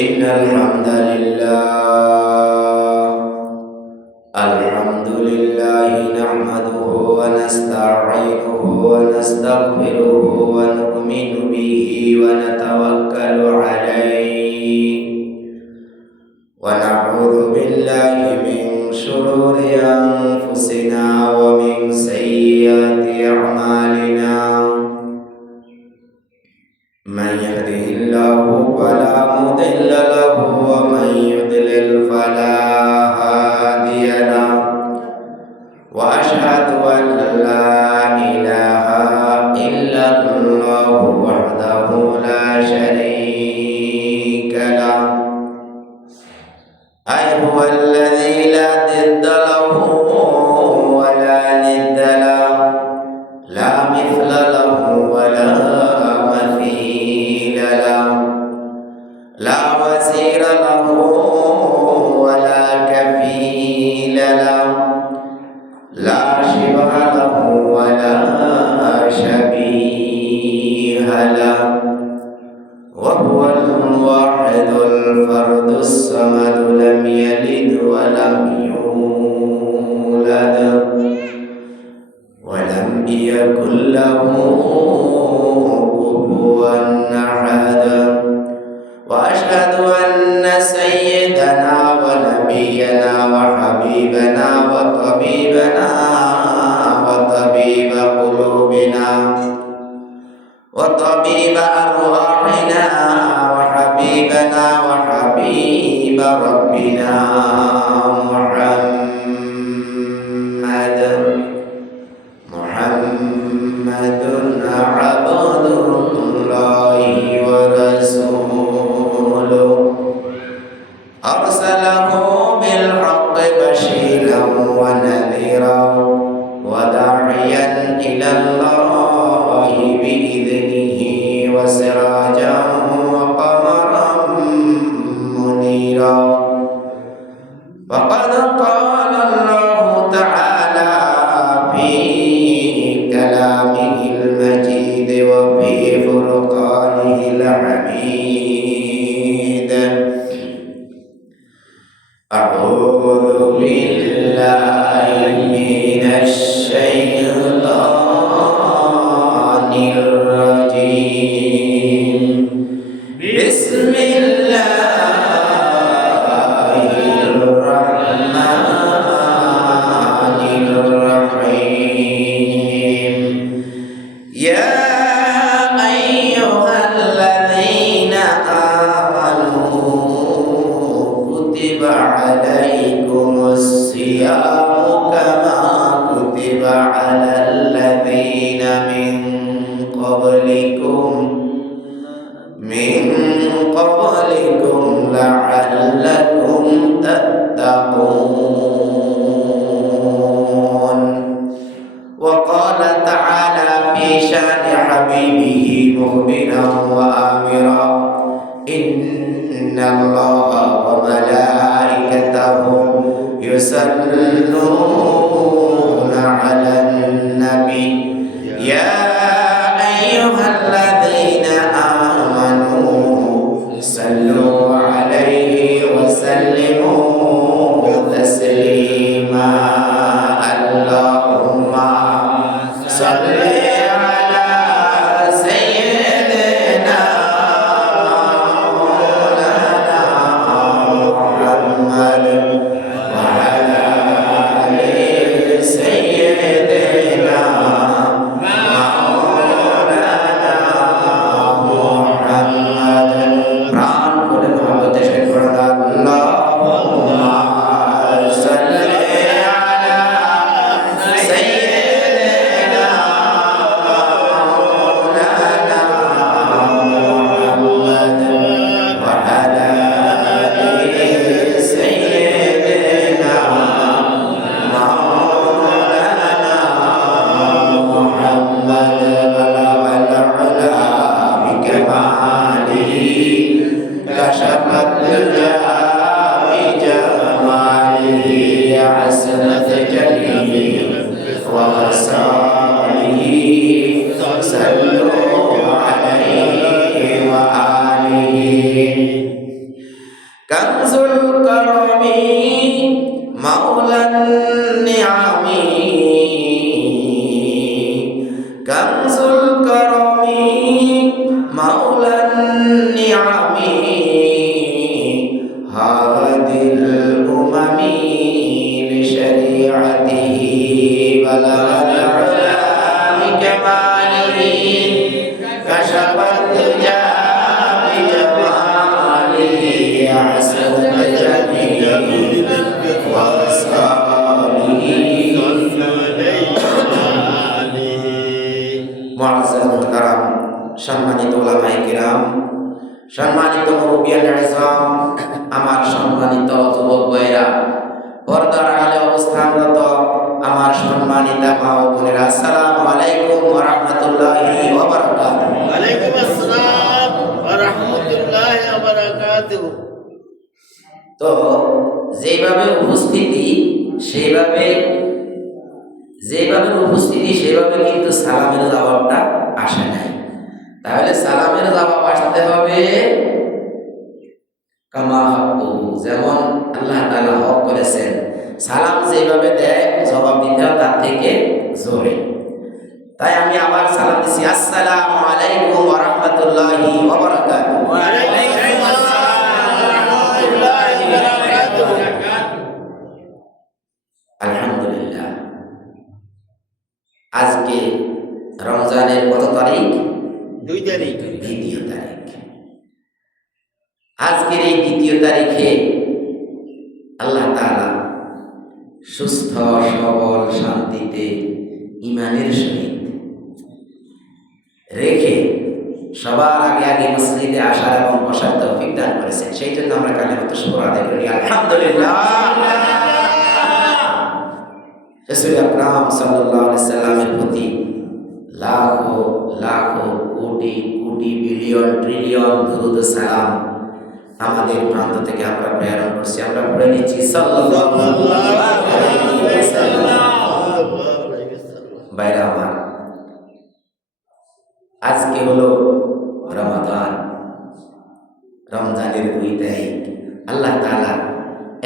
إن الحمد لله نحمده ونستعينه ونستغفره ونؤمن به ونتوكل عليه ونعوذ بالله من شرور أنفسنا ومن سيئات أعمالنا من يهده الله فلا مضل له ومن يضلل فلا هادي له وأشهد أن لا إله إلا الله وحده لا شريك له أي هو الذي لا ضد له ولا ند له لا مثل له ولا مثيل له لا وزير له ولا كفيل له لا شبه له ولا شبيه له وهو الواحد الفرد الصمد لم يلد ولم يولد ولم يكن له كفوا أحد وأشهد أن سيدنا ونبينا وحبيبنا وطبيبنا وطبيب قلوبنا وطبيب أرواحنا وحبيبنا وحبيب ربنا محمد عبد الله ورسوله أرسله بالحق بشيرا ونذيرا وداعيا إلى الله بإذنه وسراجا وقمرا منيرا فقد قال الله تعالى في كلامه المجيد وفي فرقانه الحميد أعوذ بالله من الشيطان الرجيم بسم الله الرحمن الرحيم يا أيها الذين آمنوا كتب عليكم الصيام كما كتب على الذين من قبلكم لعلكم تتقون وقال تعالى في شأن حبيبه مخبرا وآمرا إن الله وملائكته يصلون على النبي يا أيها الذين آمنوا صلوا عليه وسلموا تسليما اللهم صل على سيدنا مولانا محمد وعلى آل سيدنا مولانا محمد প্রাণ করে মহব্বতে শেখ করলা আল্লাহুম্মা সাল্লি আলা সাইয়্যিদিনা العلا بكماله كشف الدجى بجماله عسل جميل وخصاله মুআজ্জাজ মুহতারাম, সম্মানিত উলামায়ে কিরাম, সম্মানিত মুরব্বিয়ান আযম, আমার সম্মানিত যুবক ভাইরা, পর্দার আড়ালে অবস্থানরত আমার সম্মানিত মা ও বোনেরা, আসসালামু আলাইকুম ওয়া রাহমাতুল্লাহি ওয়া বারাকাতুহু। ওয়া আলাইকুম আসসালাম ওয়া রাহমাতুল্লাহি ওয়া বারাকাতুহু। তো যেভাবে উপস্থিতি সেভাবে কিন্তু সালামের জবাবটা আসে নাই। তাহলে সালামের জবাব আসতে হবে কামা হাক্কু, যেমন আল্লাহ তাআলা হক করেছেন। সালাম যেভাবে দেয় জবাব দিতে হয় তার থেকে জোরে। তাই আমি আবার সালাম দিচ্ছি, আসসালামু আলাইকুম ওয়া রাহমাতুল্লাহি ওয়া বারাকাতুহু। ওয়া আলাইকুম আসসালাম ওয়া রাহমাতুল্লাহি ওয়া বারাকাতুহু। আলহামদুলিল্লাহ, আজকে রমজানের কত তারিখ? 2 তারিখ। 2 তারিখ। আজকের এই 2 তারিখে আল্লাহ তাআলা সুস্থ সবল শান্তিতে ঈমানের সহিত রেখে সবার আগে মসজিদে আসার এবং বসার তৌফিক দান করেছেন। সেই জন্য আমরা কালিমাতুশ শুকর আদায় করি, আলহামদুলিল্লাহ। রাসূল আকরাম সাল্লাল্লাহু আলাইহি সাল্লামের প্রতি লাখো লাখো কোটি কোটি বিলিয়ন ট্রিলিয়ন দুরূদ সালাম আমাদের প্রান্ত থেকে আমরা প্রেরণ করছি। আমরা পড়ে নিচ্ছি সাল্লাল্লাহু আলাইহি ওয়াসাল্লাম। ভাইরা আমার, আজকে হলো রমাদান, রমজানের 2 তারিখ। আল্লাহ তাআলা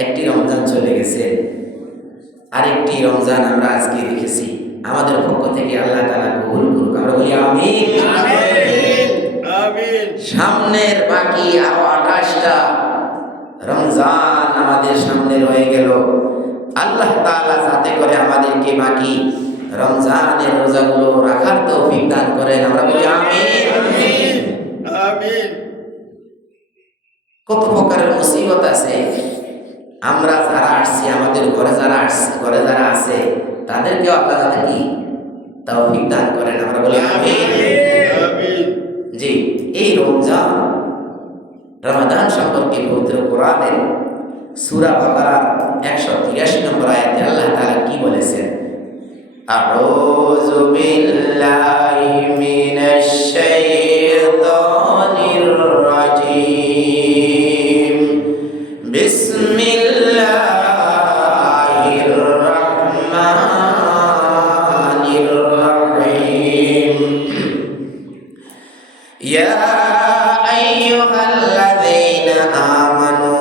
একটি রমজান চলে গেছে, আরেকটি রমজান আমরা আজকে রেখেছি। আমাদের পক্ষ থেকে আল্লাহ তাআলা কবুল করুক, আমরা বলি আমিন। আমিন। সামনের বাকি আরো 28টা রমজান আমাদের সামনে রয়ে গেল। আল্লাহ তাআলা যাতে করে আমাদেরকে বাকি রমজানের রোজাগুলো রাখার তৌফিক দান করেন, আমরা বলি আমিন। আমিন। কত প্রকারের মুসিবত আছে, আমরা যারা আসছি, আমাদের ঘরে যারা আছে তাদেরকে আল্লাহ যাতে কি তৌফিক দান করেন, আমরা বলি আমিন। আমিন। জি, এই রমাদান সম্পর্কে পবিত্র কোরআনের সূরা বাকারার 183 নম্বর আয়াতে আল্লাহ তাআলা কি বলেছেন? আউযু বিল্লাহি মিনাশ শাইতানির রাজীম, বিসমিল্লাহির রাহমানির রাহিম। ইয়া আইয়ুহাল্লাযীনা আমানু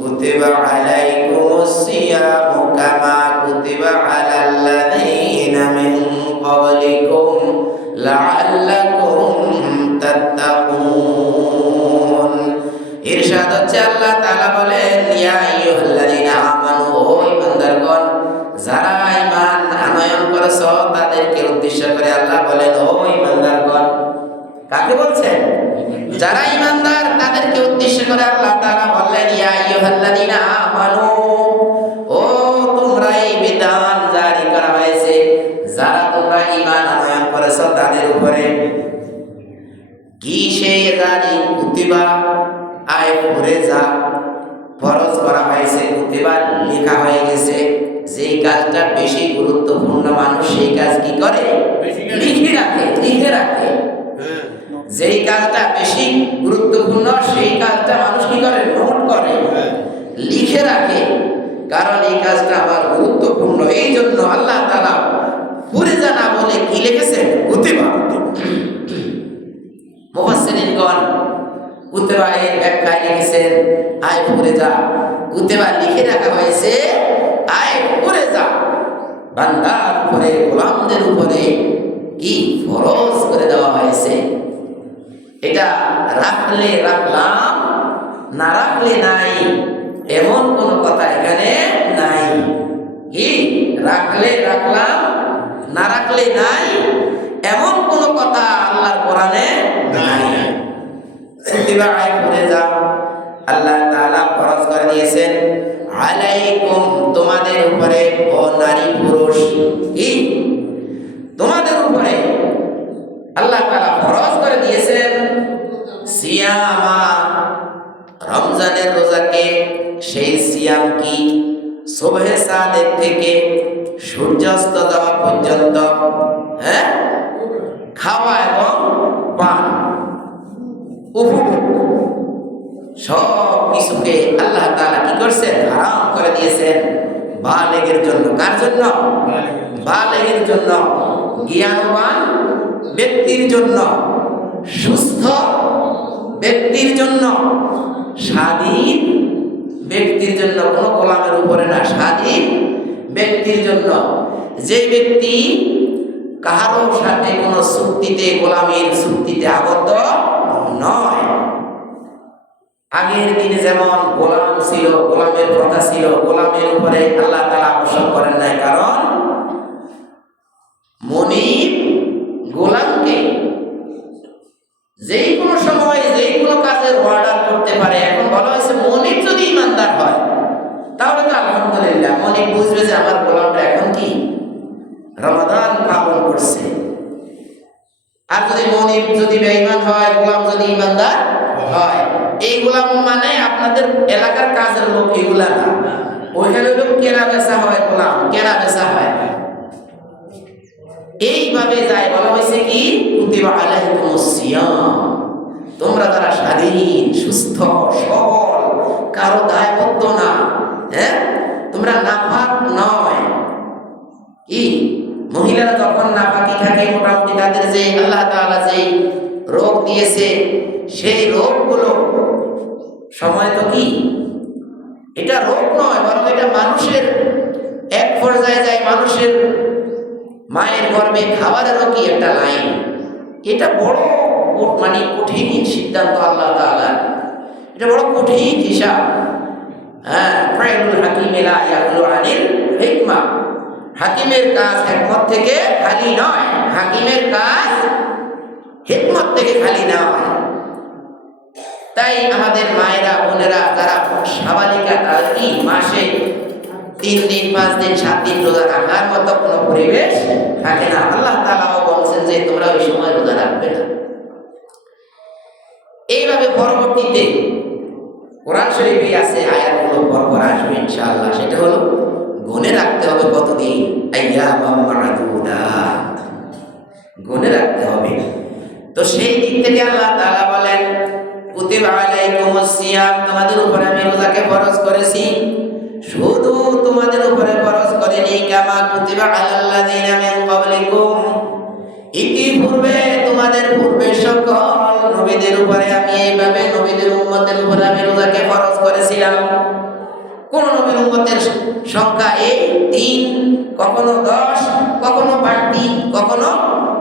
কুতিবা আলাইকুমুস সিয়ামু কামা কুতিবা আলাল লাযীনা মিন ক্বাবলিকুম লাআল্লাকুম তাত্তাকুন। ইরশাদ হচ্ছে, আল্লাহ তাআলা বলেন, ইয়া আইয়ুহাল্লাযীনা আমানু, ও ঈমানদারগণ, যারা ঈমান আনয়ন করেছো তাদেরকে উদ্দেশ্য করে আল্লাহ বলেন, ও ঈমানদারগণ। কাকে বলছেন? যারা ঈমানদার তাদেরকে উদ্দেশ্য করে আল্লাহ তাআলা বললেন, ইয়া আইয়ুহাল্লাযীনা আমানু, ও তোমরা এই বিধান জারি করা হয়েছে যারা তোমরা ঈমান আনয়ন করেছো তাদের উপরে। কি সেই জারি? কুতিবা, আয় পড়ে যা, ফরজ করা হয়েছে। কুতিবা লেখা হয়ে গেছে। যেই কাজটা বেশি গুরুত্বপূর্ণ মানুষ সেই কাজ কি করে? লিখে রাখে। যেই কাজটা বেশি গুরুত্বপূর্ণ সেই কাজটা মানুষ কি করে? নোট করে, লিখে রাখে। কারণ এই কাজটা আমার গুরুত্বপূর্ণ, এই জন্য আল্লাহ তাআলা পড়ে যা না বলে কি লিখেছেন? কুতিবা। মুফাসসিরিনগণ কুতিবা এর ব্যাখ্যায় লিখেছেন, আয় পড়ে যা। কুতিবা লিখে রাখা হয়েছে, আয় পড়ে যা। বান্দার উপরে, গোলামদের উপরে কি ফরজ করে দেওয়া হয়েছে। এটা রাখলে রাখলাম, না রাখলে নাই, এমন কোন কথা এখানে নাই। কি রাখলে রাখলাম, থাকলে নাই এমন কোন কথা আল্লাহর কোরআনে নাই। কুতিবা করে যাও, আল্লাহ তাআলা ফরজ করে দিয়েছেন আলাইকুম তোমাদের উপরে, ও নারী পুরুষ কি তোমাদের উপরে আল্লাহ তাআলা ফরজ করে দিয়েছেন সিয়ামা রমজানের রোজাকে। সেই সিয়াম কি? সুবহে সাদেক থেকে সূর্যাস্ত যাওয়া পর্যন্ত খাওয়া এবং পান উপভোগ সব কিছুকে আল্লাহ তাআলা কি করছেন? হারাম করে দিয়েছেন বালেগের জন্য। কার জন্য? বালেগের জন্য, জ্ঞানবান ব্যক্তির জন্য, সুস্থ ব্যক্তির জন্য, স্বাধীন ব্যক্তির জন্য, কোনো গোলামের উপরে না, স্বাধীন ব্যক্তির জন্য। যে ব্যক্তি কারো সাথে কোনো চুক্তিতে, গোলামীর চুক্তিতে আবদ্ধ নয়। আগের দিনে যেমন গোলাম ছিল, গোলামের কথা ছিল, গোলামের উপরে আল্লাহ তাআলা আবশ্যক করেন নাই, কারণ মনিব গোলামকে যেই কোনো সময় যেই কোনো কাজের অর্ডার করতে পারে। এখন বলা হয়েছে মনিব যদি ইমানদার হয় তাহলে তো আলহামদুলিল্লাহ, মনিব বুঝবে যে আমার গোলামটা এখন কি রমাদান পালন করছে। আর যদি মনিব যদি বেঈমান হয়, গোলাম যদি ইমানদার হয়, এই গোলাম মানে আপনাদের এলাকার কাজের লোক এগুলা না, ওইখানে লোক কেনা বেচা হয়, গোলাম কেনা বেচা হয়, এইভাবে যায়। বলা হয়েছে কি কুতিবা আলাইকুমুস সিয়াম, তোমরা যারা স্বাধীন, সুস্থ, সবল, কারো দায়বদ্ধ না, তোমরা নাপাক নয়। কি মহিলারা যখন নাপাকি থাকে, মোটামুটি তাদের যে আল্লাহ তাআলা যে রোগ দিয়েছে সেই রোগগুলো সময় তো কি এটা রোগ নয়, বরং এটা মানুষের এক পর্যায়ে যায়, মানুষের মায়ের গর্ভে খাবারেরও কি একটা লাইন। এটা বড় মানে কঠিন সিদ্ধান্ত আল্লাহ তাআলা, এটা বড় কঠিন হিসাব। ফাইলুল হাকিম লা ইয়াখলু আনিল হিকমা, হাকিমের কাজ হিকমত থেকে খালি নয়, হাকিমের কাজ হিকমত থেকে খালি নয়। তাই আমাদের মায়েরা, বোনেরা যারা সাবালিকা, তারা কি মাসে 3 দিন 5 দিন 7 দিন রোজা রাখার মতো কোনো পরিবেশ থাকে না। আল্লাহ তাআলাও বলছেন যে তোমরা ওই সময় রোজা রাখবে না। এইভাবে পরবর্তীতে কোরআন শরীফে আছে, আয়াতগুলো পরপর আসবে ইনশাআল্লাহ। সেটা হলো গুনে রাখতে হবে কতদিন, আইয়ামাম মা'দুদাত, গুনে রাখতে হবে। তো সেই দিক থেকে আল্লাহ তাআলা বলেন কুতিবা আলাইকুমুস সিয়াম, তোমাদের উপরে আমি রোজাকে ফরজ করেছি। শুধু তোমাদের উপরে ফরজ করেনি, কামা কুতিবা আলাল্লাযিনা মিন ক্বাবলিকুম, ইতিপূর্বে তোমাদের পূর্বে সকল নবীদের উপরে আমি এইভাবে, নবীদের উম্মতের উপরে আমি রোজাকে ফরজ করেছিলাম। কোন নবীর উম্মতের সংখ্যা এই 3, কখনো 10, কখনো বাড়তি, কখনো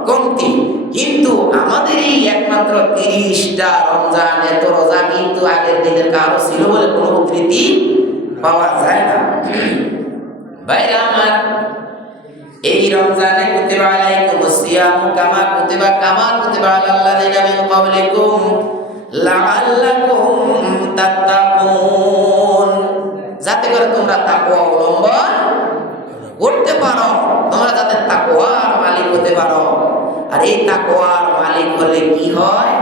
কমতি, কিন্তু আমাদের এই একমাত্র 30টা রমজান, এত রোজা কিন্তু আগের দিনের কারো ছিল বলে কোনো উদ্ধৃতি পাওয়া যায় না। ভাইরা আমার, এই রমজানে কুতিবা আলাইকুমুস সিয়াম কামা কুতিবা আলাল্লাযিনা মিন ক্বাবলিকুম লাআল্লাকুম তাত্তাকুন, যাতে করে তোমরা তাকওয়া অবলম্বন করতে পারো, তোমরা যাতে তাকওয়ার মালিক হতে পারো। আর এই তাকওয়ার মালিক হলে কি হয়?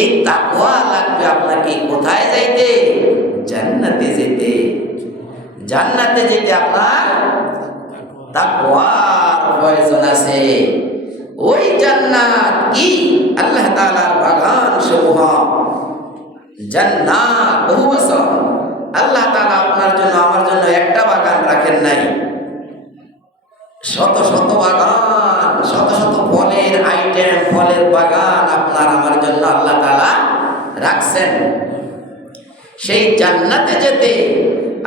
এই তাকওয়া লাগবে আপনাকে কোথায় যাইতে? জান্নাতে যেতে। জান্নাতে যেতে আপনার তাকওয়ার প্রয়োজন আছে। ওই জান্নাত কি? আল্লাহ তাআলার বাগান সমূহ, জান্নাত বহু বছর। আল্লাহ তাআলা আপনার জন্য, আমার জন্য একটা বাগান রাখেন নাই, শত শত বাগান, শত শত ফলের আইটেম, ফলের বাগান আপনার আমার জন্য আল্লাহ তাআলা রাখছেন। সেই জান্নাতে যেতে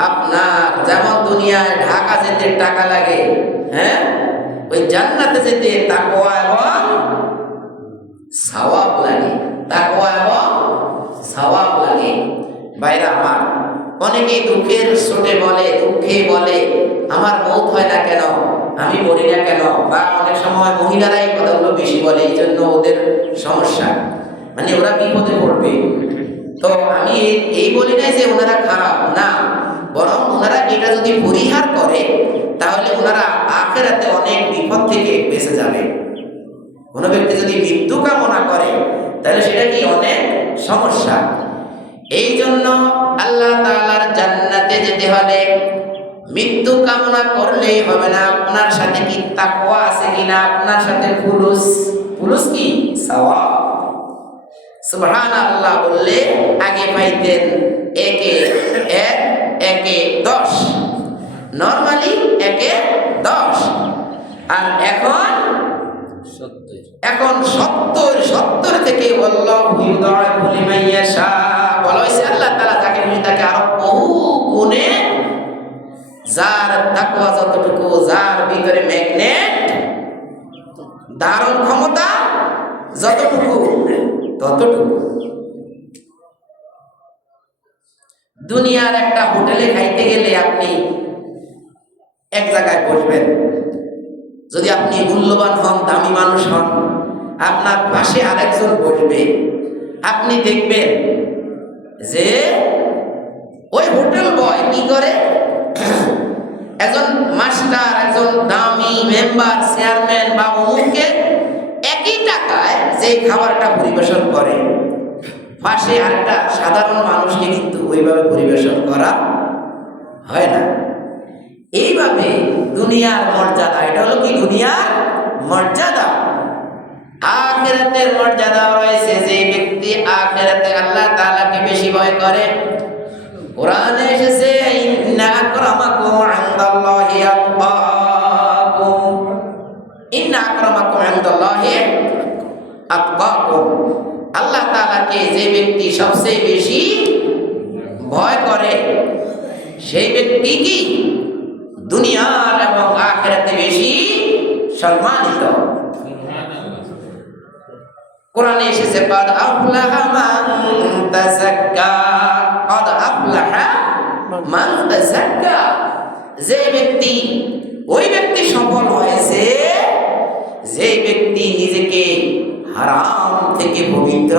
আপনার যেমন দুনিয়ায় ঢাকা যেতে টাকা লাগে, ওই জান্নাতে যেতে তাকওয়া এবং সওয়াব লাগে, তাকওয়া এবং সওয়াব লাগে। ভাইরা আমার, অনেকেই দুঃখের চোটে বলে, দুঃখে বলে আমার মওত হয় না কেন, আমি মরি না কেন, বা অনেক সময় মহিলারা এই কথাগুলো বেশি বলে, এই জন্য ওদের সমস্যা, মানে ওরা বিপদে পড়বে। তো আমি এই বলি নাই যে ওনারা খারাপ না, বরং ওনারা এটা যদি পরিহার করে তাহলে ওনারা আখিরাতে অনেক বিপদ থেকে বেঁচে যাবে। কোনো ব্যক্তি যদি মৃত্যু কামনা করে তাহলে সেটা কি অনেক সমস্যা। এই জন্য আল্লাহ তাআলার জান্নাতে যেতে হলে মৃত্যু কামনা করলেই হবে না, আপনার সাথে কি তাকওয়া আছে কিনা, আপনার সাথে ফুলুস কি সওয়াব। সুবহানাল্লাহ বললে আগে পাইতেন একে 1 একে 10, নরমালি একে 10, আর এখন 70 থেকে আল্লাহু ইউদাইফু লিমান ইয়াশা বলা হয়েছে। আল্লাহ তাআলা যাকে খুশি তাকে আরো বহু গুণে, যার তাকওয়া যতটুকু, যার ভিতরে ম্যাগনেট ধারণ ক্ষমতা যতটুকু ততটুকু। দুনিয়ার একটা হোটেলে খাইতে গেলে আপনি এক জায়গায় বসবেন, যদি আপনি মূল্যবান হন, দামি মানুষ হন, আপনার পাশে আরেকজন বসবে, আপনি দেখবেন যে ওই হোটেল বয় কি করে, একজন মাস্টার, একজন দামি মেম্বার, চেয়ারম্যান বা অমুককে একই টাকায় যে খাবারটা পরিবেশন করে, পাশে আরেকটা সাধারণ মানুষকে কিন্তু ওইভাবে পরিবেশন করা হয় না। এইভাবে দুনিয়ার মর্যাদা, এটা হলো কি দুনিয়ার মর্যাদা। আখিরাতের মর্যাদা রয়েছে, যে ব্যক্তি আখিরাতে আল্লাহ তাআলাকে বেশি ভয় করে। কোরআনে এসেছে ইন্না আকরামাকুম ইনদাল্লাহি আতকাকুম, ইন্না আকরামাকুম ইনদাল্লাহি আতকাকুম। আল্লাহ তাআলাকে যে ব্যক্তি সবচেয়ে বেশি ভয় করে সেই ব্যক্তি কি দুনিয়ার এবং আখিরাতে বেশি সম্মানিত। কোরআনে এসেছে قد أفلح من تزكى, قد أفلح من تزكى, যে ব্যক্তি, ওই ব্যক্তি সফল হয়েছে যে ব্যক্তি নিজেকে হারাম থেকে পবিত্র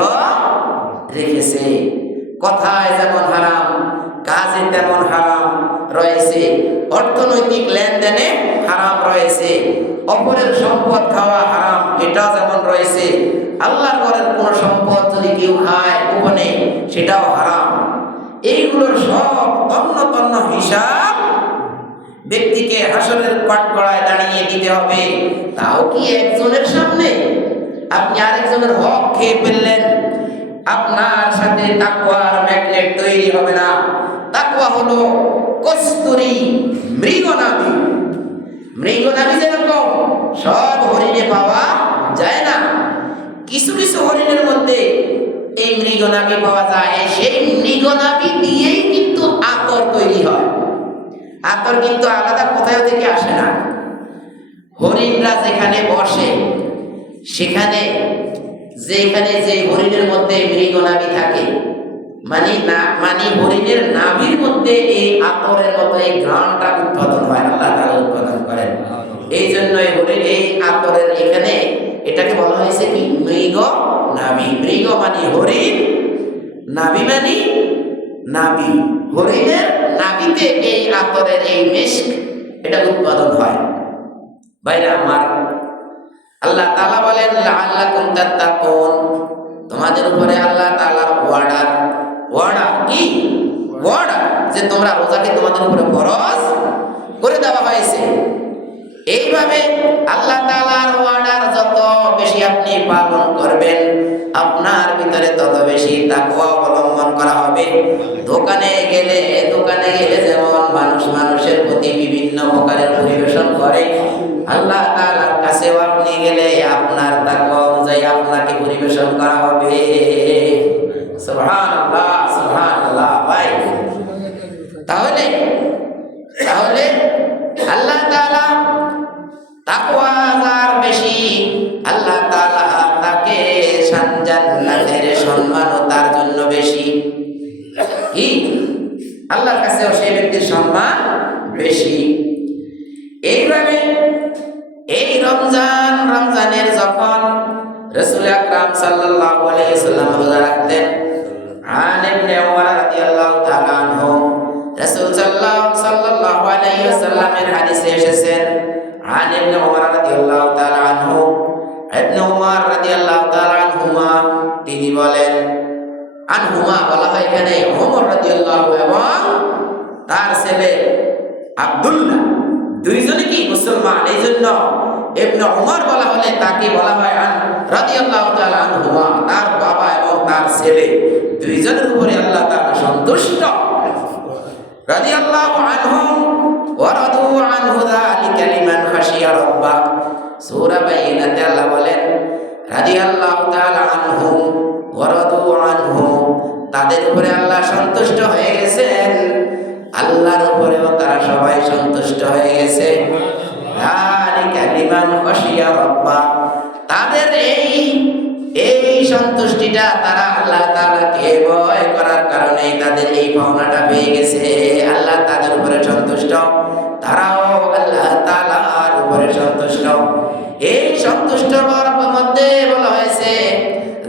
রেখেছে। কথায় যেমন হারাম, কাজে তেমন হারাম রয়েছে, অর্থনৈতিক লেনদেনে হারাম রয়েছে, অপরের সম্পদ খাওয়া হারাম এটাও যেমন রয়েছে, আল্লাহর ঘরের কোন সম্পদ যদি কেউ খায় গোপনে সেটাও হারাম। এইগুলোর সব তন্ন হিসাব ব্যক্তিকে হাসরের কাঠগড়ায় দাঁড়িয়ে দিতে হবে। তাও কি একজনের সামনে? আপনি আরেকজনের হক খেয়ে ফেললেন, আপনার সাথে তাকওয়ার ম্যাগনেট তৈরি হবে না। তাকওয়া হলো কস্তুরী মৃগনাভি। মৃগনাভি যেরকম সব হরিণে পাওয়া যায় না, কিছু কিছু হরিণের মধ্যে এই মৃগনাভি পাওয়া যায়। সেই মৃগনাভি দিয়েই কিন্তু আতর তৈরি হয়। আতর কিন্তু আলাদা কোথাও থেকে আসে না। হরিণরা যেখানে বসে সেখানে যেখানে যে হরিণের মধ্যে মৃগনাভি থাকে, মানে হরিণের নাভির মধ্যে এই আতরের মতো এই ঘ্রাণটা উৎপাদন হয়, আল্লাহ তাআলা উৎপাদন করেন। এই জন্য এই আতরের এখানে এটাকে বলা হয়েছে কি মৃগ নাভি। মৃগ মানে হরিণ, নাভি মানে নাভি। হরিণের নাভিতে এই আতরের এই মিস্ক এটা উৎপাদন হয়। ভাইরা আমার, আল্লাহ তাআলা বলেন লাআল্লাকুম তাত্তাকুন, তোমাদের উপরে আল্লাহ তাআলার ওয়ার্ডার কি ওয়ার্ডার, যে তোমরা রোজাকে তোমাদের উপরে ফরজ করে দেওয়া হয়েছে। এইভাবে আল্লাহ তাআলার ওয়ার্ডার যত বেশি আপনি পালন করবেন, আপনার ভিতরে তত বেশি তাকওয়া অবলম্বন করা হবে। দোকানে গেলে যেমন মানুষের প্রতি বিভিন্ন প্রকারের পরিবেশন করে, আল্লাহ তাআলার কাছেও আপনি গেলে আপনার তাকওয়া অনুযায়ী আপনাকে পরিবেশন করা হবে। সুবহানাল্লাহ, সুবহানাল্লাহ। ভাই, তাহলে আল্লাহ তাআলা তাকওয়া যার বেশি, আল্লাহ তাআলা তাকে জান্নাতের সম্মানও তার জন্য বেশি। কি আল্লাহর কাছেও সেই ব্যক্তির সম্মান বেশি। এইভাবে এই রমজান রমজানের যখন রাসূল আকরাম সাল্লাল্লাহু আলাইহি ওয়াসাল্লাম রোজা রাখতেন, আন ইবনে উমর রাদিয়াল্লাহু তাআলা আনহু রাসূল সাল্লাল্লাহু আলাইহি ওয়াসাল্লামের হাদিসে এসেছেন, আন ইবনে উমর রাদিয়াল্লাহু তাআলা আনহু, ইবনে উমর রাদিয়াল্লাহু তাআলা আনহুমা তিনি বলেন, আনহুমা বলা হয় এখানে ওমর রাদিয়াল্লাহু এবং তার ছেলে আব্দুল্লাহ, দুইজনে কি মুসলমান, এই জন্য ইবনে উমর বলা হলে তাকে বলা হয় আন রাদিয়াল্লাহু তাআলা আনহুমা, তার বাবা এবং তার ছেলে দুইজনের উপরে আল্লাহ তাআলা সন্তুষ্ট। রাদিয়াল্লাহু আনহুম ওয়া রাদু আনহু যালিকা লিমান খাশিয়া রাব্বা, সূরা বাইনাতে আল্লাহ বলেন রাদিয়াল্লাহু তাআলা আনহুম ওয়া রাদু আনহু, তাদের উপরে আল্লাহ সন্তুষ্ট হয়ে গেছেন, আল্লাহর উপরেও তারা সবাই সন্তুষ্ট হয়ে গেছে। যালিকা লিমান খাশিয়া রাব্বা, তাদের এই সন্তুষ্টিটা তারা আল্লাহ তাআলাকে ভয় করার কারণে তাদের এই পাওনাটা পেয়ে গেছে। আল্লাহ তাদের উপরে সন্তুষ্ট, তারাও আল্লাহ তাআলার উপরে সন্তুষ্ট। এই সন্তুষ্ট হওয়ার মধ্যে বলা হয়েছে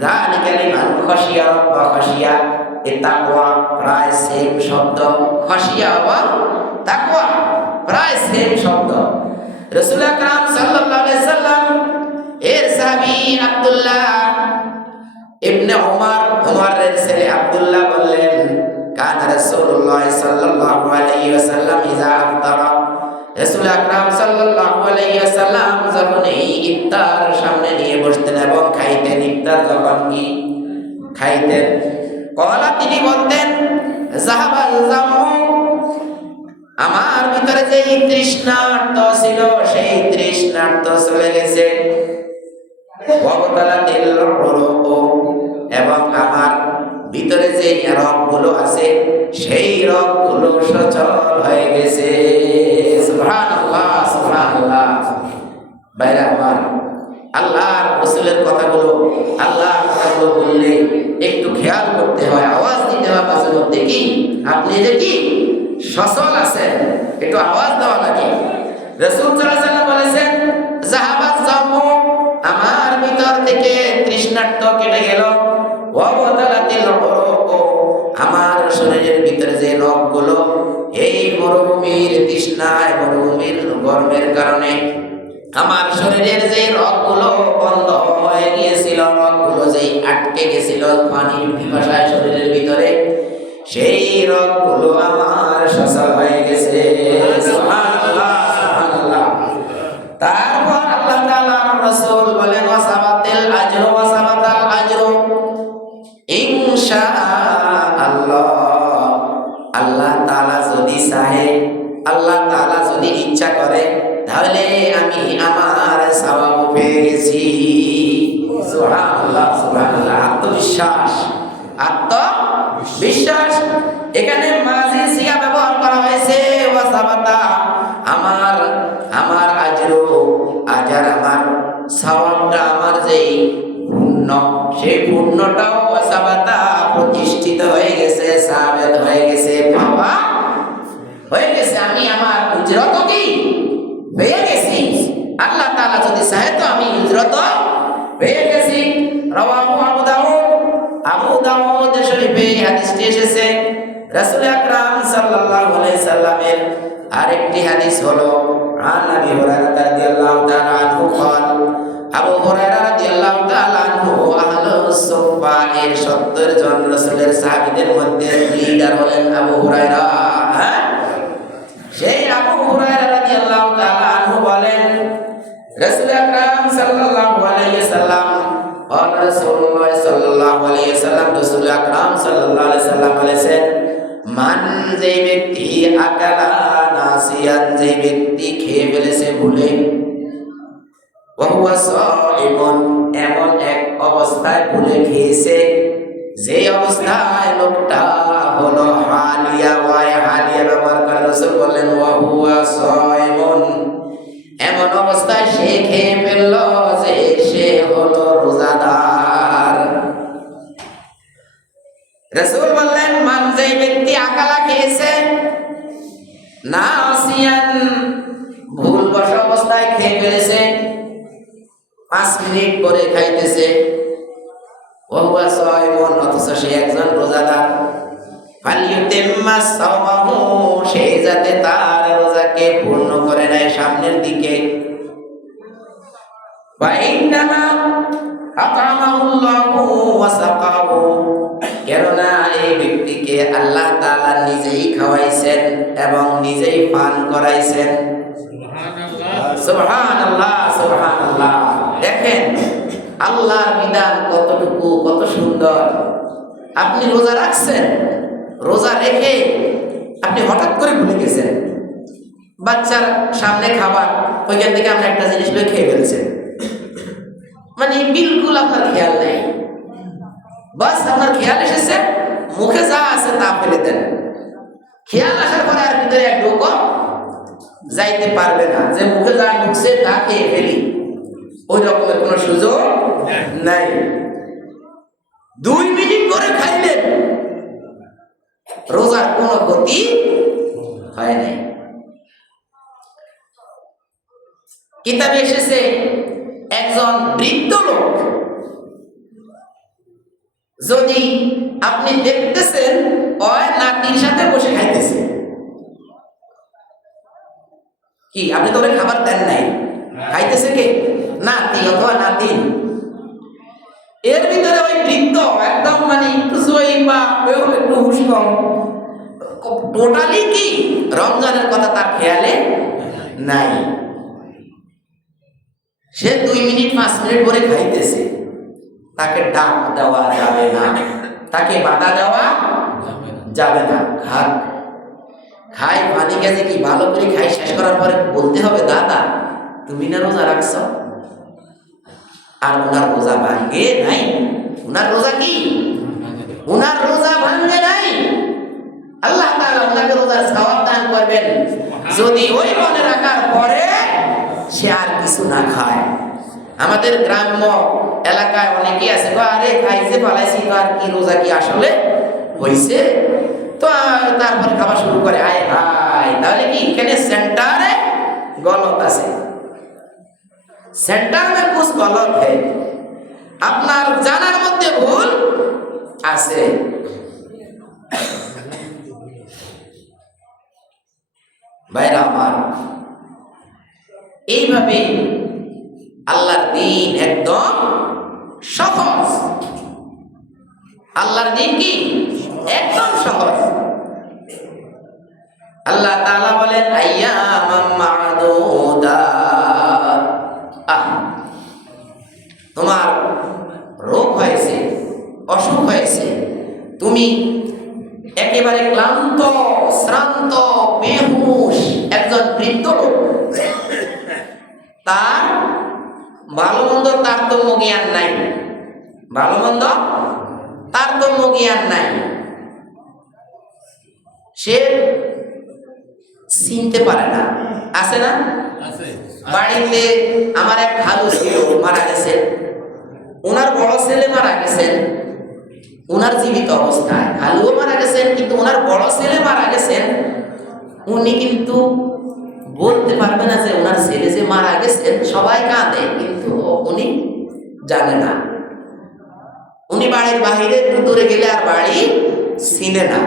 যালিকা লিমান খাশিয়া রাব্বা, খাশিয়া এ তাকওয়া প্রায় সেম শব্দ, খাশিয়া এবং তাকওয়া প্রায় সেম শব্দ। রাসূল আকরাম সাল্লাল্লাহু আলাইহি সাল্লাম এর সাহাবী আব্দুল্লাহ ইবনে উমর, উমরের ছেলে আব্দুল্লাহ বললেন, কানা রাসূলুল্লাহ সাল্লাল্লাহু আলাইহি ওয়াসাল্লাম ইযা আফতারা, রাসূল আকরাম সাল্লাল্লাহু আলাইহি ওয়াসাল্লাম যখন এই ইফতার সামনে নিয়ে বসতেন এবং খাইতেন, ইফতার যখন কি খাইতেন, কলা তিনি বলতেন যাহাবাল জামু, আমার ভিতরে যে তৃষ্ণার্ত ছিল সেই তৃষ্ণার্ত চলে গেছে, ওয়াবতালাতিল উরুক, এবং আমার ভিতরে যে রগগুলো আছে সেই রগগুলো সচল হয়ে গেছে। সুবহানাল্লাহ, সুবহানাল্লাহ। বাইরে আমার আল্লাহর রাসূলের কথাগুলো, আল্লাহর কথাগুলো বললে একটু খেয়াল করতে হয়, আওয়াজ দিতে হয় মাঝে মধ্যে, কি আপনি যে কি সচল আছেন একটু আওয়াজ দেওয়া লাগে। রাসূল সাল্লাল্লাহু আলাইহি ওয়াসাল্লাম বলেছেন যাহাবাজ জামু, আমার ভিতর থেকে তৃষ্ণার্ত কেটে গেল, ওয়াবতালাতিল উরুক, আমার শরীরের ভিতরে যে রগগুলো এই মরুভূমির তৃষ্ণায়, মরুভূমির গরমের কারণে আমার শরীরের যে রগগুলো বন্ধ হয়ে গিয়েছিল, রগগুলো যে আটকে গেছিল পানির পিপাসায় শরীরের ভিতরে, সেই রগগুলো আমার সচল হয়ে গেছে। সুবহানাল্লাহ, সুবহানাল্লাহ। তারপর আল্লাহ তাআলার রাসূল বলেন ওয়াসাবাতিল আজরু, ওয়াসাবাতাল আজরু ইনশাআল্লাহ, আল্লাহ তাআলা যদি চাহে, আল্লাহ তাআলা যদি ইচ্ছা করে, তাহলে আমি আমার সওয়াব পেয়ে গেছি। সুবহানাল্লাহ, সুবহানাল্লাহ। আত্মবিশ্বাস, আত্মবিশ্বাস, এখানে মাজি সিগা ব্যবহার করা হয়েছে ওয়াসাবাতা, আমার আজরু, আজার আমার সওয়াবটা, আমার যেই পুণ্য সেই পুণ্যটাও ওয়াসাবাতা প্রতিষ্ঠিত হয়ে গেছে, সাবিত হয়ে গেছে, পাওয়া হয়ে গেছে, আমি আমার উজরত কি পেয়ে গেছি। আল্লাহ তাআলা যদি চাহে তো আমি উজরত পেয়ে গেছি। রাওয়াহু আবু দাউদ, আবু দাউদ শরীফে এই হাদিসটি এসেছে। রাসূল আকরাম সাল্লাল্লাহু আলাইহি সাল্লামের আরেকটি হাদিস হলো আন আবি হুরায়রা রাদিয়াল্লাহু তাআলা আনহু قال, আবু হুরায়রা রাদিয়াল্লাহু তাআলা আনহু আহলুস সুফফা এর 70 জন রাসূলের সাহাবীদের মধ্যে লিডার হলেন আবু হুরায়রা। সেই আবু হুরায়রা রাদিয়াল্লাহু তাআলা আনহু বলেন রাসূল আকরাম সাল্লাল্লাহু আলাইহি সাল্লাম, আর রাসূলুল্লাহ সাল্লাল্লাহু আলাইহি সাল্লাম, রাসূল আকরাম সাল্লাল্লাহু আলাইহি সাল্লাম বলেছেন, মান, যে ব্যক্তি আকালা নাসিয়ান, যে ব্যক্তি খেয়ে ফেলেছে ভুলে, ওয়া হুয়া সাইমুন, এমন এক অবস্থায় ভুলে খেয়েছে যে অবস্থায় লোকটা হলো হালিয়া, ওয়াই হালিয়া ব্যবহার করে রাসূল বললেন ওয়া হুয়া সাইমুন, এমন অবস্থায় সে খেয়ে ফেলল যে সে হলো রোজাদার। রাসূল বললেন মান, যে ব্যক্তি আকালা খেয়েছে, নাসিয়ান ভুলবশ অবস্থায় খেয়ে ফেলেছে, 5 মিনিট পরে খাইতেছে, ওহুয়া সাইমুন, অথচ সে একজন রোজাদার। ফালিউতিম্মা সাওমাহু, সে যাতে তার রোজাকে পূর্ণ করে নেয় সামনের দিকে। ওয়া ইন্নামা আতামাহুল্লাহু ওয়া সাকাহু, কেননা এই ব্যক্তিকে আল্লাহ তাআলা নিজেই খাওয়াইছেন এবং নিজেই পান করাইছেন। সুবহানাল্লাহ, সুবহানাল্লাহ। দেখেন আল্লাহর বিধান কতটুকু, কত সুন্দর। আপনি রোজা রাখছেন, রোজা রেখে আপনি হঠাৎ করে ভুলে গেছেন, বাচ্চার সামনে খাবার, ওইখান থেকে আপনি একটা জিনিস লয়ে খেয়ে ফেলছেন, মানে বিলকুল আপনার খেয়াল নেই। বাস আপনার খেয়াল এসেছে, মুখে যা আছে তা ফেলে দেন। খেয়াল আসার পরে আর ভিতরে এক ঢোকো যাইতে পারবে না, যে মুখে যা ঢুকছে তা খেয়ে ফেলি, ওই রকমের কোনো সুযোগ নাই। 2 মিনিট করে খাইলেন, রোজার কোনো ক্ষতি হয় নাই। কিতাবে এসেছে একজন বৃদ্ধ লোক, যদি আপনি দেখতেছেন ওই নাতির সাথে বসে খাইতেছে, কি আপনি তো ওরে খাবার দেন নাই, খাইতেছে কে? নাতি অথবা নাতিন। এর ভিতরে ওই বৃদ্ধ একদম মানে একটু জয়ী বা একটু হুশ কম, টোটালি কি রমজানের কথা তার খেয়ালে নাই। সে 2 মিনিট 5 মিনিট পরে খাইতেছে, তাকে ডাক দেওয়া যাবে না, তাকে বাধা দেওয়া যাবে না। খাই পানি গেছে কি ভালো করে খাই শেষ করার পরে বলতে হবে, দাদা তুমি না রোজা রাখছ? আর ওনার রোজা ভাঙ্গে নাই, ওনার রোজা কি, ওনার রোজা ভাঙ্গে নাই। আল্লাহ তাআলা ওনাকে রোজার সওয়াব দান করবেন যদি ওই মনে রাখার পরে সে আর কিছু না খায়। আমাদের গ্রাম্য এলাকায় অনেকেই আছে, আরে খাইছে পালাইছি তো আর কি, রোজা কি আসলে হইছে? তো তারপর খাওয়া শুরু করে, আয় হায়, তাহলে কি এখানে সেন্টারে গলত আছে, সেন্টার মে কুছ গলত है, আপনার জানার মধ্যে ভুল আছে। ভাইরা আমার, এইভাবে আল্লাহর দ্বীন একদম সহজ। আল্লাহর দ্বীন কি একদম সহজ। আল্লাহ তাআলা বলেন আইয়ামাম মা'দুদাত, তোমার রোগ হয়েছে, অসুখ হয়েছে, তুমি একেবারে ক্লান্ত, শ্রান্ত, বেহুশ একজন বৃদ্ধ লোক, তার ভালো মন্দ তারতম্য জ্ঞান নাই, ভালো মন্দ তারতম্য জ্ঞান নাই, সে চিনতে পারে না। আছে না? বাড়িতে আমার এক খালু ছিল, মারা গেছেন, ওনার বড় ছেলে মারা গেছেন, ওনার জীবিত অবস্থায় খালুও মারা গেছেন, কিন্তু ওনার বড় ছেলে মারা গেছেন। উনি কিন্তু বলতে পারবে না যে ওনার ছেলে যে মারা গেছেন, সবাই কাঁদে কিন্তু উনি জানে না। উনি বাড়ির বাহিরে একটু দূরে গেলে আর বাড়ি চিনে না।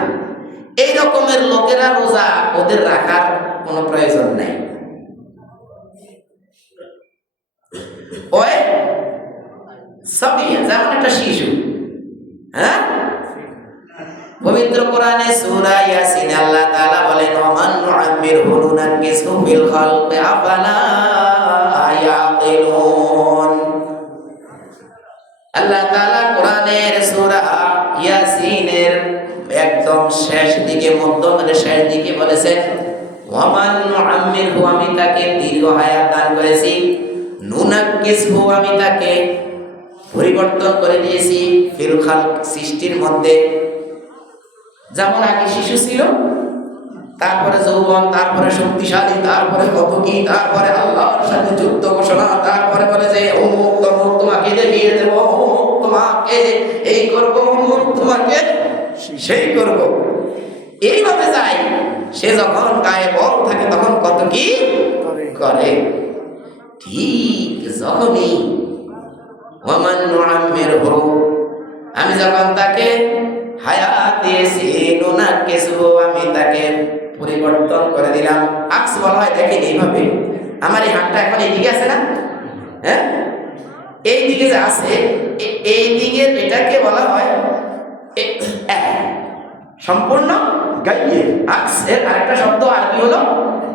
এই রকমের লোকেরা রোজা ওদের রাখার কোনো প্রয়োজন নাই। ওই সবই যেমন একটা শিশু, হ্যাঁ, পবিত্র কোরআনে সূরা ইয়াসিনে আল্লাহ তাআলা বলেন ওমান নুআম্মিরহু নুনাক্কিসহু ফিল খালকি আফালা ইয়াকিলুন। আল্লাহ তাআলা কোরআনের সূরা ইয়াসিনের একদম শেষ দিকে, মধ্যমের শেষ দিকে বলেছেন ওমান নুআম্মিরহু, আমি তাকে দীর্ঘ হায়াত দান করেছি, নুনাক্কিসহু, আমি তাকে পরিবর্তন করে দিয়েছি, ফিল খালক, সৃষ্টির মধ্যে। যেমন আগে শিশু ছিল, তারপরে যৌবন, তারপরে শক্তিশালী, তারপরে কত কি, তারপরে আল্লাহর সাথে যুদ্ধ ঘোষণা, তারপরে বলে যে অমুক তমুক তোমাকে দেখিয়ে দেব, অমুক তোমাকে এই করব, অমুক তোমাকে সেই করব। এইভাবে যায়। সে যখন গায়ে বল থাকে তখন কত কি করে। ঠিক যখনই ওয়া মান নুআম্মিরহু, আমি যখন তাকে হায়াত দিয়েছি, নুনাক্কিসহু, আমি তাকে পরিবর্তন করে দিলাম। আকস বলা হয়, দেখেন এইভাবে আমার এই হাতটা এখন এইদিকে আছে না, হ্যাঁ, এই দিকে যে আছে, এই দিকে এটাকে বলা হয় সম্পূর্ণ গাইয়ে। আকস এর আরেকটা শব্দ আরবি হলো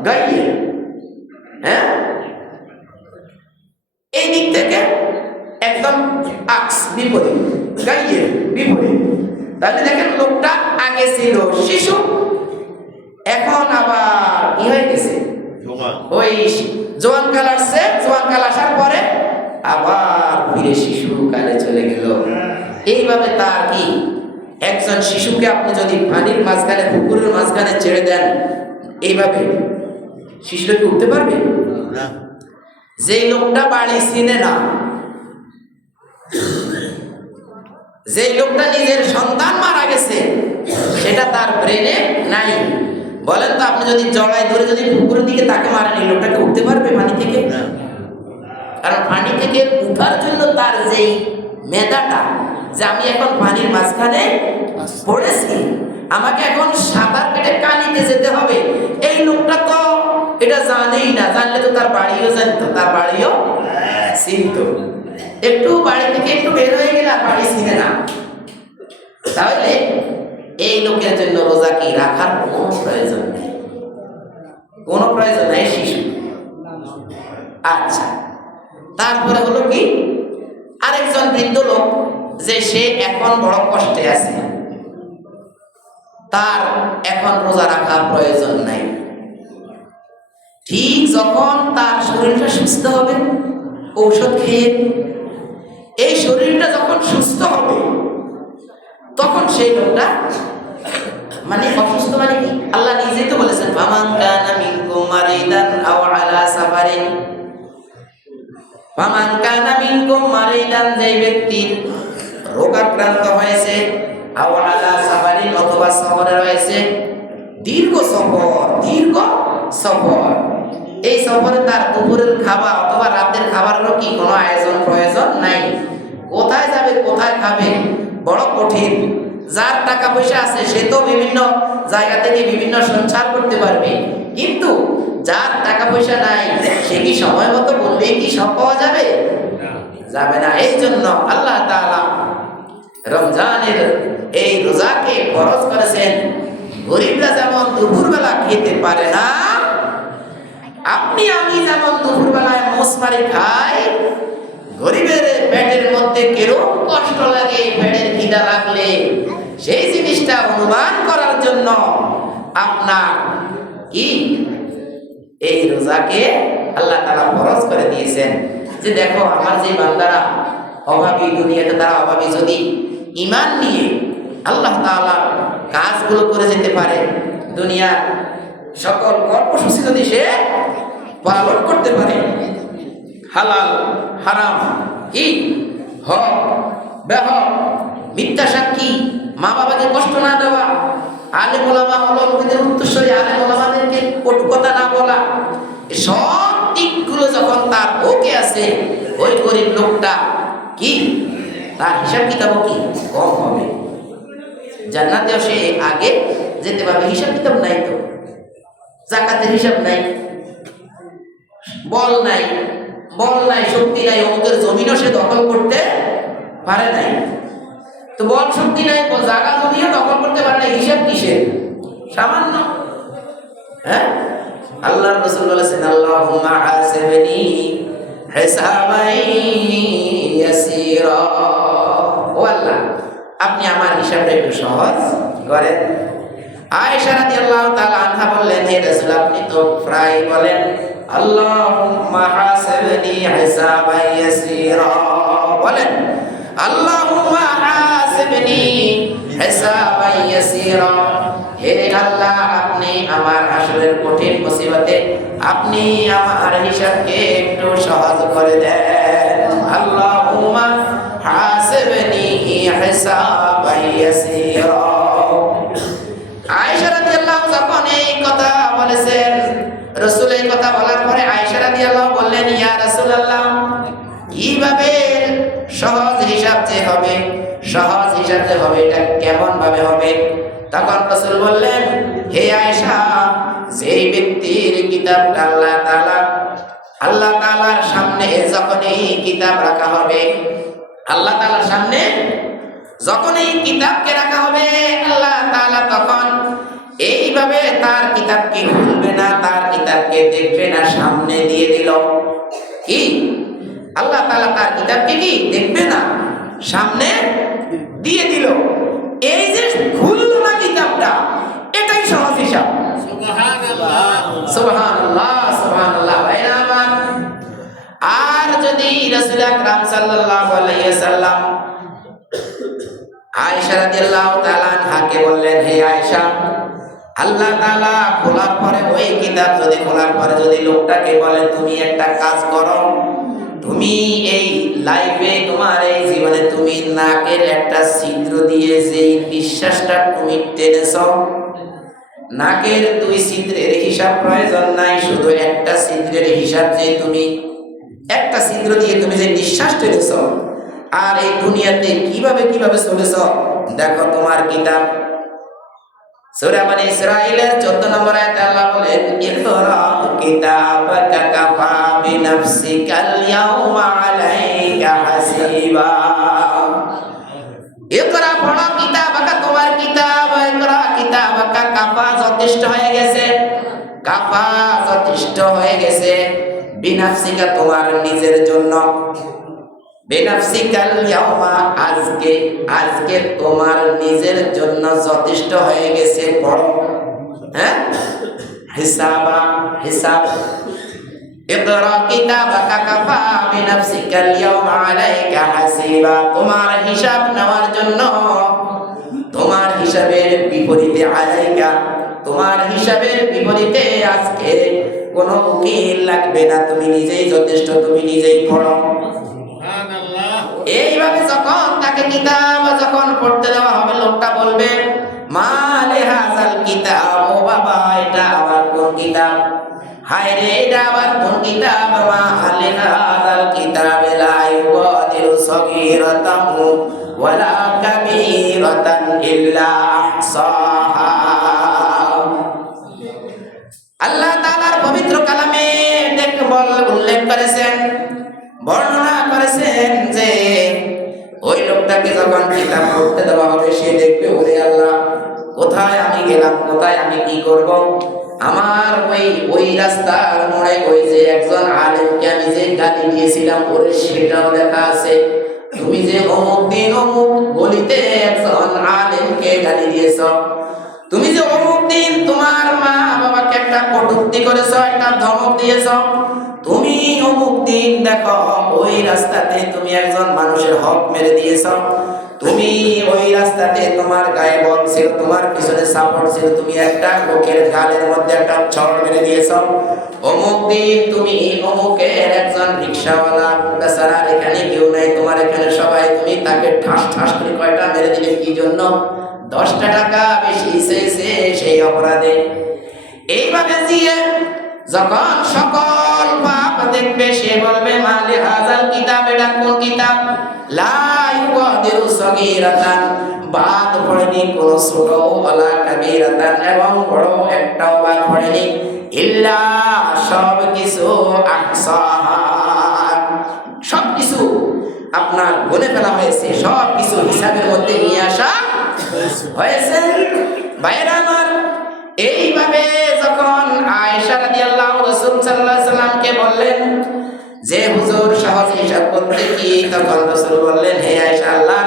গাইয়ে, হ্যাঁ, এই দিক থেকে একদম আকস বিপরীত, গাইয়ে বিপরীত। তাহলে দেখেন লোকটা আগে ছিল শিশু, এখন আবার কি হয়ে গেছে, ওই জোয়ান কাল আসছে, জোয়ান কাল আসার পরে আবার ফিরে শিশু কালে চলে গেল। এইভাবে তার কি, একজন শিশুকে আপনি যদি পানির মাঝখানে, পুকুরের মাঝখানে ছেড়ে দেন, এইভাবে শিশুটা কি উঠতে পারবে? যে লোকটা বাড়ি চিনে না, যে লোকটা নিজের সন্তান মারা গেছে, সেটা তার ব্রেনে নাই। বলেন তো, আপনি যদি জড়ায় ধরে যদি পুকুরের দিকে তাকে মারেন, এই লোকটাকে উঠতে পারবে পানি থেকে? কারণ পানি থেকে উঠার জন্য তার যেই মেধাটা, যে আমি এখন পানির মাঝখানে পড়েছি, আমাকে এখন সাঁতার কেটে কানিতে যেতে হবে, এই লোকটা তো এটা জানেই না। জানলে তো তার বাড়িও জানতো, তার বাড়িও চিনত। একটু বাড়ি থেকে একটু বের হয়ে গেলে আর বাড়ি চিনে না। তাহলে এই লোকের জন্য রোজা কি রাখার কোনো প্রয়োজন নেই, কোনো প্রয়োজন নেই, শিশু। আচ্ছা, তারপরে হলো কি, আরেকজন বৃদ্ধ লোক, যে সে এখন বড় কষ্টে আছে, তার এখন রোজা রাখার প্রয়োজন নাই। ঠিক যখন তার শরীরটা সুস্থ হবে, ঔষধ খেয়ে এই শরীরটা যখন সুস্থ হবে, তখন সেই লোকটা, মানে অসুস্থ মানে কি, আল্লাহ নিজেই তো বলেছেন, ফামান কানা মিনকুম মারিদান আও আলা সাফারিন, ফামান কানা মিনকুম মারিদান, যে ব্যক্তি রোগাক্রান্ত হয়েছে, আও আলা সাফারিন, অথবা সফরে রয়েছে, দীর্ঘ সফর, এই সফরে তার দুপুরের খাবার অথবা রাতের খাবারেরও কি কোনো আয়োজন প্রয়োজন নাই। কোথায় যাবে, কোথায় খাবে, বড় কঠিন। যার টাকা পয়সা আছে সে তো বিভিন্ন জায়গা থেকে বিভিন্ন সঞ্চার করতে পারবে, কিন্তু যার টাকা পয়সা নাই, সে কি সময় মতো বললেই কি সব পাওয়া যাবে? যাবে না। এই জন্য আল্লাহ তাআলা রমজানের এই রোজাকে ফরজ করেছেন। গরিবরা যেমন দুপুরবেলা খেতে পারে না, আপনি আমি যেমন দুপুরবেলায় মোসমারি খাই, গরিবের পেটের মধ্যে কিরকম কষ্ট লাগে, পেটের খিদা লাগলে সেই জিনিসটা অনুমান করার জন্য আপনার কি এই রোজাকে আল্লাহ তাআলা ফরজ করে দিয়েছেন। যে দেখো, আমার যে বান্দারা অভাবী, দুনিয়াতে তারা অভাবী, যদি ঈমান নিয়ে আল্লাহ তাআলার কাজগুলো করে যেতে পারে, দুনিয়ার সকল কর্মসূচি যদি সে পালন করতে পারে, হালাল হারাম, কি হক বেহক, মিথ্যা সাক্ষী, মা বাবাকে কষ্ট না দেওয়া, আলেম ওলামা হলদের উত্তরসূরি আলেম ওলামাদেরকে কটু কথা না বলা, সব দিকগুলো যখন তার ওকে আছে, ওই গরিব লোকটা কি, তার হিসাব কিতাবও কি কম হবে। জান্নাতেও সে আগে যেতে পারবে। হিসাব কিতাব নাই তো, যাকাতের হিসাব নাই, বল নাই, শক্তি নাই, অমুকের জমিনও সে দখল করতে পারে নাই। তো বল শক্তি নাই, জায়গা জমিও দখল করতে পারে নাই, হিসাব কিসের? সামান্য। হ্যাঁ, আল্লাহর রাসূল বলেছেন, আল্লাহুম্মা হাসিবনি হিসাবান ইয়াসীরা, ও আল্লাহ, আপনি আমার হিসাবটা একটু সহজ করেন। আয়েশা রাদিয়াল্লাহু তাআলা আনহা বললেন, হে রাসূল, আপনি তো প্রায় বলেন আল্লাহুম্মা হাসিবনি হিসাবান ইয়াসীরা, বলেন আল্লাহুম্মা হাসিবনি হিসাবান ইয়াসীরা, হে আল্লাহ, আপনি আমার হাসরের কঠিন মুসিবতে আপনি আমার হিসাবকে একটু সহজ করে দেন। আল্লাহুম্মা হাসিবনি হিসাবান ইয়াসীরা। আয়েশা রাদিয়াল্লাহু যখন এই কথা বলেছেন, রাসূল এই কথা বলার পরে আয়েশা রাদিয়াল্লাহু বললেন, ইয়া রাসূলুল্লাহ, কিভাবে সহজ হিসাব যে হবে, সহজ হিসাব যে হবে, এটা কেমন ভাবে হবে? তখন রাসূল বললেন, হে আয়েশা, যেই ব্যক্তির কিতাবটা আল্লাহ তাআলার সামনে যখন এই কিতাব রাখা হবে, আল্লাহ তাআলার সামনে যখন এই কিতাবকে রাখা হবে, আল্লাহ তাআলা তখন এইভাবে তার কিতাবকে খুলবে না, তার কিতাবকে দেখবে না, সামনে দিয়ে দিল। কি? আল্লাহ তাআলা তার কিতাবকে কি দেখবে না, সামনে দিয়ে দিল। এই যে খুললো না কিতাবটা, এটাই সহজ হিসাব। সুবহানাল্লাহ, সুবহানাল্লাহ। ভাইরা আমার, আর যদি রাসূল আকরাম সাল্লাল্লাহু আলাইহি ওয়াসাল্লাম আয়েশা রাদিয়াল্লাহু তাআলা আনহাকে বললেন, হে আয়েশা, আল্লাহ তাআলা খোলার পরে ওই কিতাব যদি খোলার পরে যদি লোকটাকে বলে তুমি একটা কাজ করো, তুমি এই লাইফে তোমার এই জীবনে তুমি নাকের একটা ছিদ্র দিয়ে যে নিঃশ্বাসটা তুমি টেনেছ, নাকের 2 ছিদ্রের হিসাব প্রয়োজন নাই, শুধু একটা ছিদ্রের হিসাব, যে তুমি একটা ছিদ্র দিয়ে তুমি যে নিঃশ্বাস টেনেছ আর এই দুনিয়াতে কিভাবে কিভাবে চলেছ, দেখো তোমার কিতাব। সূরা বনী ইসরাঈলের 14 নম্বর আয়াতে আল্লাহ বলেন, ইকরা কিতাবাকা কাফা বিনাফসিকাল ইয়াওমা আলাইকা হাসিবা। ইকরা পড়ো কিতাবাকা, তোমার কিতাব, ইকরা কিতাবাকা, কাফা যথেষ্ট হয়ে গেছে, কাফা যথেষ্ট হয়ে গেছে, বিনাফসিকা তোমার নিজের জন্য, বিনাফসিকাল ইয়াওমা আজকে তোমার নিজের জন্য যথেষ্ট হয়ে গেছে, পড়ো। হ্যাঁ, হিসাব। ইকরা কিতাবাকা কাফা বিনাফসিকাল ইয়াওমা আলাইকা হাসিবা, তোমার হিসাব নেওয়ার জন্য, তোমার হিসাবের বিপরীতে আলাইকা, তোমার হিসাবের বিপরীতে আজকে কোনো উকিল লাগবে না, তুমি নিজেই যথেষ্ট, তুমি নিজেই পড়ো। এইভাবে যখন তাকে কিতাব যখন পড়তে দেওয়া হবে, লোকটা বলবে, মা লে হাযাল কিতাব, ও বাবা, এটা আবার কোন কিতাব? হায় রে, এটা আবার কোন কিতাব? মা লে হাযাল কিতাব লা ইউগাদিরু সগীরাতান ওয়ালা কাবীরাতান ইল্লা আহসাহা। আল্লাহ তাআলার পবিত্র কালামে উল্লেখ করেছেন, বর্ণনা করেছেন যে ওই লোকটাকে যখন কিতাব পড়তে দেওয়া হবে, সে দেখবে, ওরে আল্লাহ, কোথায় আমি গেলাম, কোথায় আমি কি করব? আমার ওই রাস্তার মোড়ে ওই যে একজন আলেমকে আমি যে গালি দিয়েছিলাম, ওরে সেটাও লেখা আছে। তুমি যে অমুক দিন অমুক গলিতে একজন আলেমকে গালি দিয়েছ, তুমি যে অমুক দিন তোমার মা বাবাকে একটা কটূক্তি করেছ, একটা ধমক দিয়েছ, তুমি অমুক দিন দেখো ওই রাস্তাতে তুমি একজন মানুষের হক মেরে দিয়েছ, তুমি ওই রাস্তাতে তোমার গায়ে বল ছিল, তোমার পিছনে সাপোর্ট ছিল, তুমি একটা লোকের গালের মধ্যে একটা ছড় মেরে দিয়েছ, অমুক দিন তুমি অমুকের একজন রিকশাওয়ালা বেচারা, এখানে কেউ নাই, তোমার এখানে সবাই, তুমি তাকে ঠাস করে কয়টা মেরে দিলে, কি জন্য? 10 টাকা বেশি চেয়েছে সেই অপরাধে। এইভাবে দিয়ে যখন সকল পাপ দেখবে, সে বলবে, মা লে হাযাল কিতাব, এটা কোন কিতাব? লা ইউগাদিরু সগীরাতান, বাদ পড়েনি কোন ছোট, ওয়ালা কাবীরাতান, এবং বড় একটাও বাদ পড়েনি, ইল্লা, সব কিছু, আহসাহা, সব কিছু আপনার গুনে ফেলা হয়েছে, সব কিছু হিসাবের মধ্যে নিয়ে আসা হয়েছে। ভাইরা আমার, এইভাবে যখন আয়েশা রাদিয়াল্লাহু রাসূল সাল্লাল্লাহু আলাইহি সাল্লামকে বললেন যে হুজুর সহজ হিসাব করতে কি, তখন রাসূল বললেন, হে আয়েশা, আল্লাহ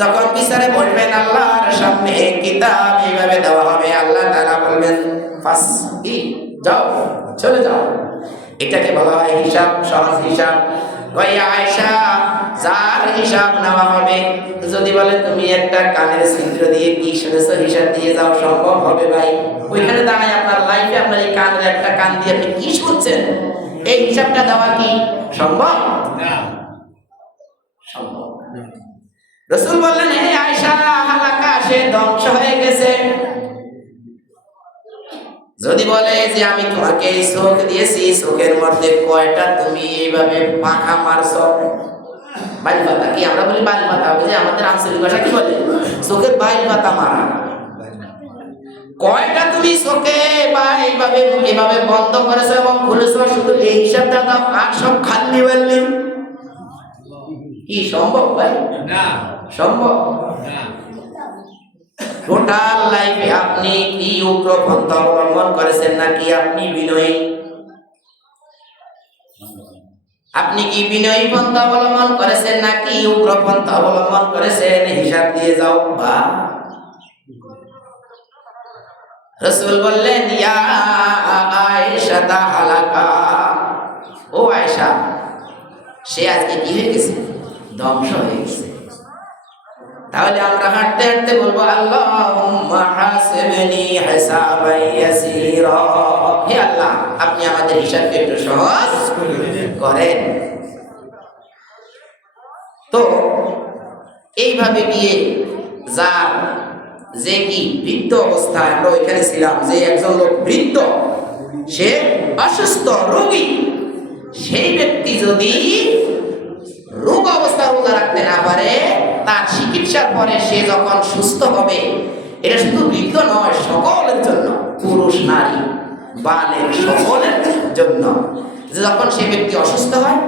যখন বিচারে বলবেন, আল্লাহর সামনে কিতাব এইভাবে দেওয়া হবে, আল্লাহ তাআলা বলবেন, ফাস কি, যাও, চলে যাও। এটাকে বলা হয় হিসাব, সহজ হিসাব। ওই আয়েশা, যার হিসাব নেওয়া হবে, যদি বলে তুমি একটা কানের ছিদ্র দিয়ে কি শুনেছো, হিসাব দিয়ে যাও, সম্ভব হবে ভাই? ওইখানে দাঁড়ায় আপনার লাইফে আপনার এই কানের একটা কান দিয়ে আপনি কি শুনছেন, এই হিসাবটা দেওয়া কি সম্ভব? না, সম্ভব। রাসূল বললেন, হে আয়েশা, হালাকা, সে ধ্বংস হয়ে গেছে। যদি বলে যে আমি তোমাকে এই চোখ দিয়েছি, চোখের মধ্যে কয়টা তুমি এইভাবে পাখা মারছো, বাইল পাতা কি আমরা বলি বাইল পাতা, ওই যে আমাদের আঞ্চলিক ভাষা কি বলে চোখের বাইল পাতা মারা। কয়টা তুমি চোখে বা এইভাবে এভাবে বন্ধ করেছো এবং খুলেছো, শুধু এই হিসাবটা দাও, আর সব খালি বললি কি সম্ভব ভাই? না সম্ভব? না। টোটাল লাইফে আপনি কি উগ্রপন্থা অবলম্বন করেছেন নাকি আপনি বিনয়ী? আপনি কি বিনয়ী পন্থা অবলম্বন করেছেন নাকি উগ্রপন্থা অবলম্বন করেছেন? হিসাব দিয়ে যাও। বা রাসূল বললেন, ইয়া আয়েশা হালাকা, ও আয়েশা, সে আজকে কি হয়ে গেছে? ধ্বংস হয়ে গেছে। তাহলে আমরা হাঁটতে হাঁটতে বলবো, আল্লাহুম্মা হাসিবনি হিসাবান ইয়াসীরা, হে আল্লাহ আপনি আমাদের হিসাবকে একটু সহজ করেন। তো এইভাবে গিয়ে যার যে কি বৃদ্ধ অবস্থায়, আমরা ওইখানে ছিলাম, যে একজন লোক বৃদ্ধ, সে অসুস্থ রোগী, সেই ব্যক্তি যদি রোগ অবস্থা রোজা রাখতে না পারে, তার চিকিৎসার পরে সে যখন সুস্থ হবে, এটা শুধু বৃদ্ধ নয়, সকলের জন্য, পুরুষ নারী বালের সকলের জন্য, যে যখন সে ব্যক্তি অসুস্থ হয়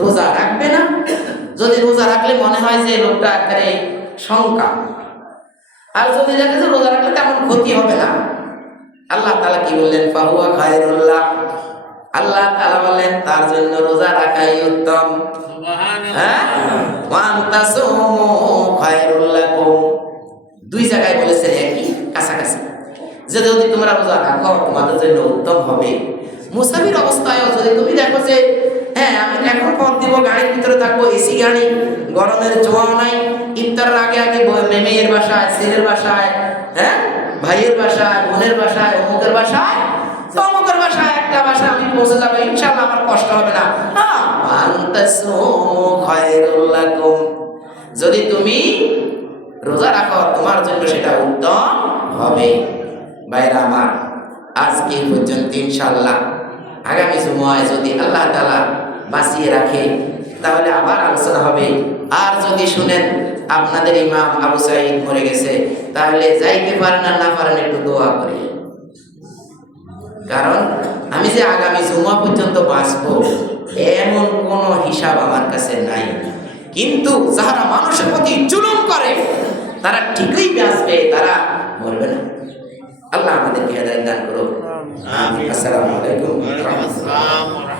রোজা রাখবে না, যদি রোজা রাখলে মনে হয় যে লোকটা একেবারে শঙ্কা, আর যদি দেখে যে রোজা রাখলে তেমন ক্ষতি হবে না, আল্লাহ তাআলা কি বললেন? ফাহুয়া খায়রুল্লাহ, আল্লাহ তাআলা বলেন তার জন্য রোজা রাখাই উত্তম। দুই জায়গায় বলেছেন একই, কাছাকাছি, যে যদি তোমরা রোজা রাখো তোমাদের জন্য উত্তম হবে। মুসাফির অবস্থায়ও যদি তুমি দেখো যে হ্যাঁ আমি এখন পথ দিব, গাড়ির ভিতরে থাকবো, এসি গাড়ি, গরমের জোয়াও নাই, ইফতারের আগে আগে মেয়ের বাসায়, ছেলের বাসায়, হ্যাঁ ভাইয়ের বাসায়, বোনের বাসায়, অমুকের বাসায়, অমুকের বাসায়, একটা বাসায় আমি পৌঁছে যাবো, ইনশাআল্লাহ আমার কষ্ট হবে না। যদি তুমি রোজা রাখো তোমার জন্য সেটা উত্তম হবে। ভাইরা আমার, আজকে পর্যন্ত ইনশাআল্লাহ আগামী জুমায় যদি আল্লাহ তাআলা বাঁচিয়ে রাখে তাহলে আবার আলোচনা হবে। আর যদি শুনেন আপনাদের ইমাম আবু সাঈদ মরে গেছে, তাহলে যাইতে পারেন আর না পারেন একটু দোয়া করে, কারণ আমি যে আগামী জুমা পর্যন্ত বাঁচবো এমন কোনো হিসাব আমার কাছে নাই। কিন্তু যারা মানুষের প্রতি জুলুম করে তারা ঠিকই বাঁচবে, তারা মরবে না। আল্লাহ আমাদেরকে হেদায়েত দান করুন। আমিন। আসসালামু আলাইকুম। আসসালাম।